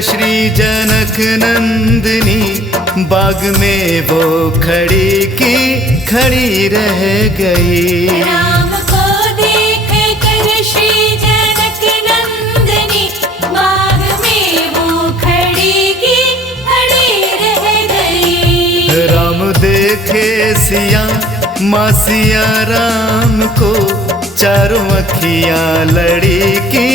श्री जनक नंदिनी, बाग में वो खड़ी की खड़ी रह गई। राम को देख कर श्री जनक नंदिनी, बाग में वो खड़ी की खड़ी रह गई। राम देखे सिया माँ सिया राम को, चारों अखियाँ लड़ी की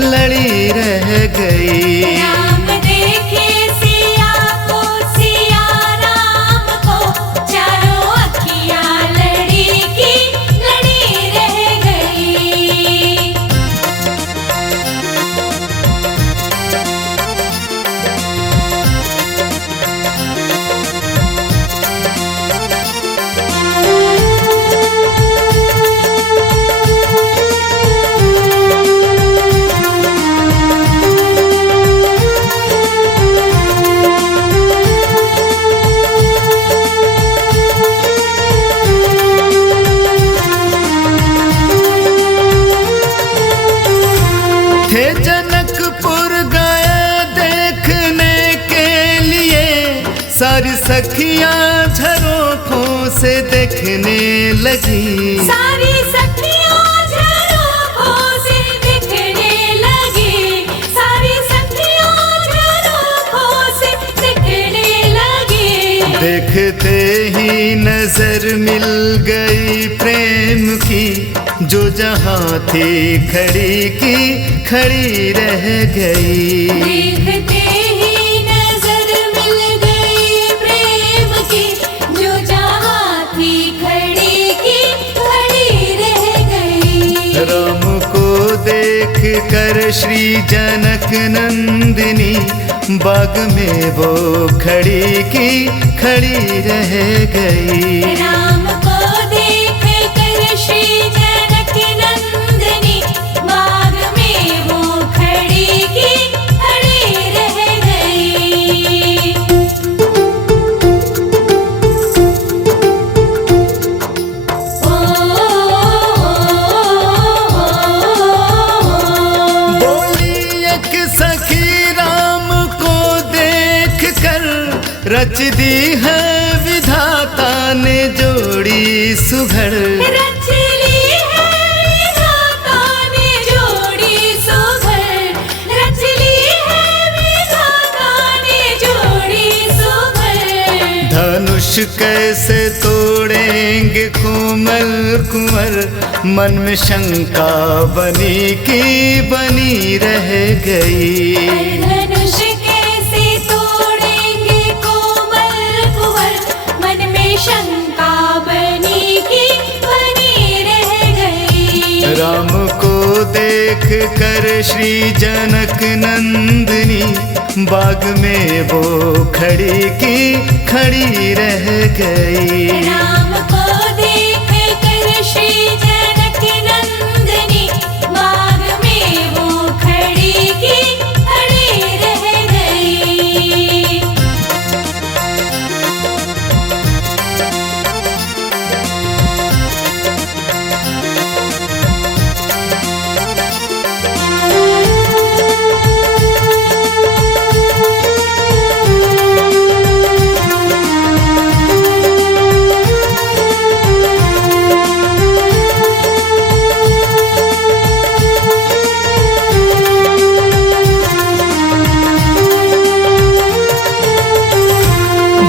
लड़ी रह गई। राम देखे सिया को, सिया राम को, चारों अखियाँ लड़ी की लड़ी रह गई। थे जनकपुर गए देखने के लिए, सारी सखियां झरोखों से देखने लगी। सारी सखियाँ झरोखों से दिखने लगी, सारी सखियाँ झरोखों से दिखने लगी। देखते ही नजर मिल गई प्रेम की, जो जहाँ थी खड़ी की खड़ी रह गई। देखते ही नजर मिल गई प्रेम की, जो जहाँ थी खड़ी की खड़ी रह गई। राम को देख कर श्री जनक नंदिनी, बाग में वो खड़ी की खड़ी रह गई। राम को देख कर श्री जनक नंदिनी, बाग में वो खड़ी की खड़ी रह गई। बोली एक सखी राम को देख कर, रच दी है विधाता ने जोड़ी सुघड़। रच ली है विधाता ने जोड़ी सुघड़, रच ली है विधाता ने जोड़ी सुघड़। धनुष कैसे तोड़ेंगे कोमल कुंवर, मन में शंका बनी की बनी रह गई। धनुष कैसे तोड़ेंगे कोमल कुंवर, मन में शंका बनी की बनी रह गई। राम को देख कर श्री जनक नंदिनी, बाग में वो खड़ी की खड़ी रह गई। राम को देख कर श्री जनक नंदिनी, बाग में वो खड़ी की खड़ी रह गई।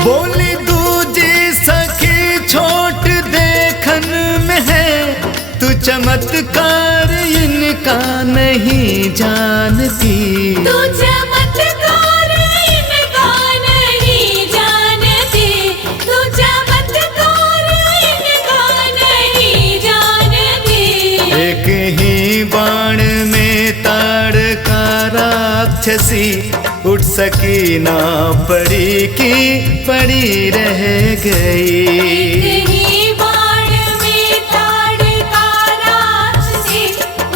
बोली दूजी सखी छोट देखन में है, तू चमत्कार इनका नहीं जानती। तू चमत्कार इनका नहीं जानती, तू चमत्कार इनका नहीं जानती। एक ही बाण में ताड़का राक्षसी, उठ सकी ना पड़ी की पड़ी रह गई। ही बाण में ताड़का राक्षसी,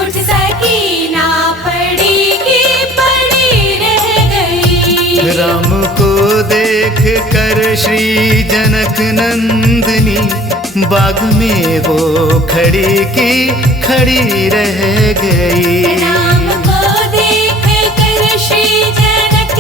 उठ सकी ना पड़ी की पड़ी रह गई। राम को देख कर श्री जनक नंदिनी, बाग में वो खड़ी की खड़ी रह गई। राम को देख कर श्री जनक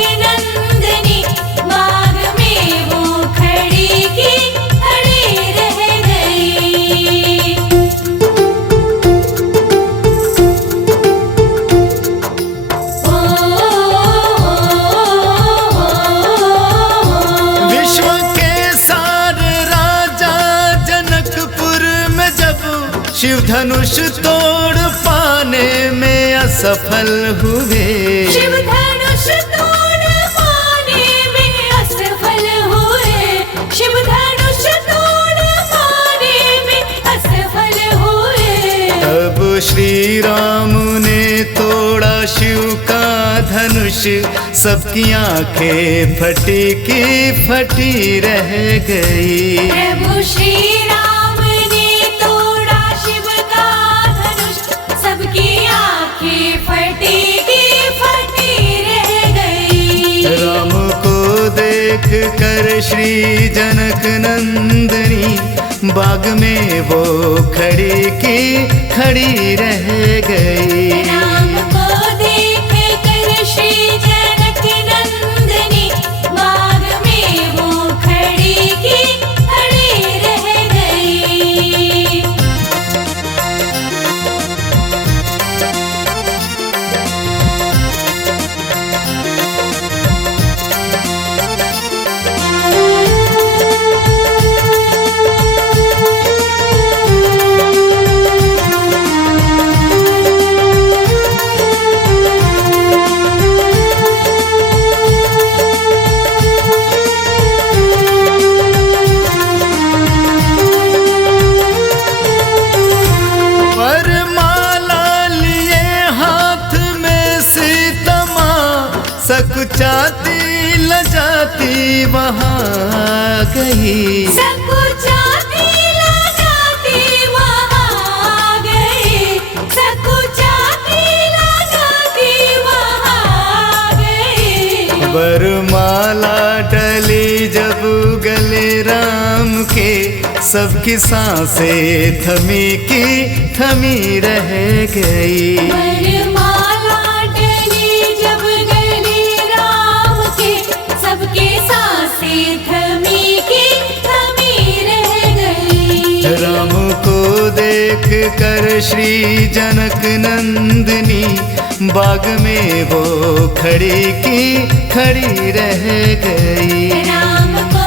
शिव धनुष तोड़ पाने में असफल हुए। शिव धनुष तोड़ पाने में असफल हुए। शिव धनुष तोड़ पाने में असफल हुए। तब श्री राम ने तोड़ा शिव का धनुष, सबकी आंखें फटी की फटी रह गई। प्रभु श्री राम ने तोड़ा शिव का धनुष, सबकी आंखें फटी की फटी रह गई। राम को देख कर श्री जनक नंदिनी बाग में वो खड़ी की खड़ी रह गई। राम को देख कर श्री जनक नंदिनी बाग में वो खड़ी की खड़ी रह गई। सकुचाती लजाती वहाँ गई। सकुचाती लजाती वहाँ गई। सकुचाती लजाती वहाँ गई। वरमाला डली जब गले राम के, सबकी सांसें थमी की थमी रह गई। वरमाला डली जब गले राम के, सबके सांसें थमी की थमी रह गई। राम को देख कर श्री जनक नंदिनी बाग में वो खड़ी की खड़ी रह गई। राम को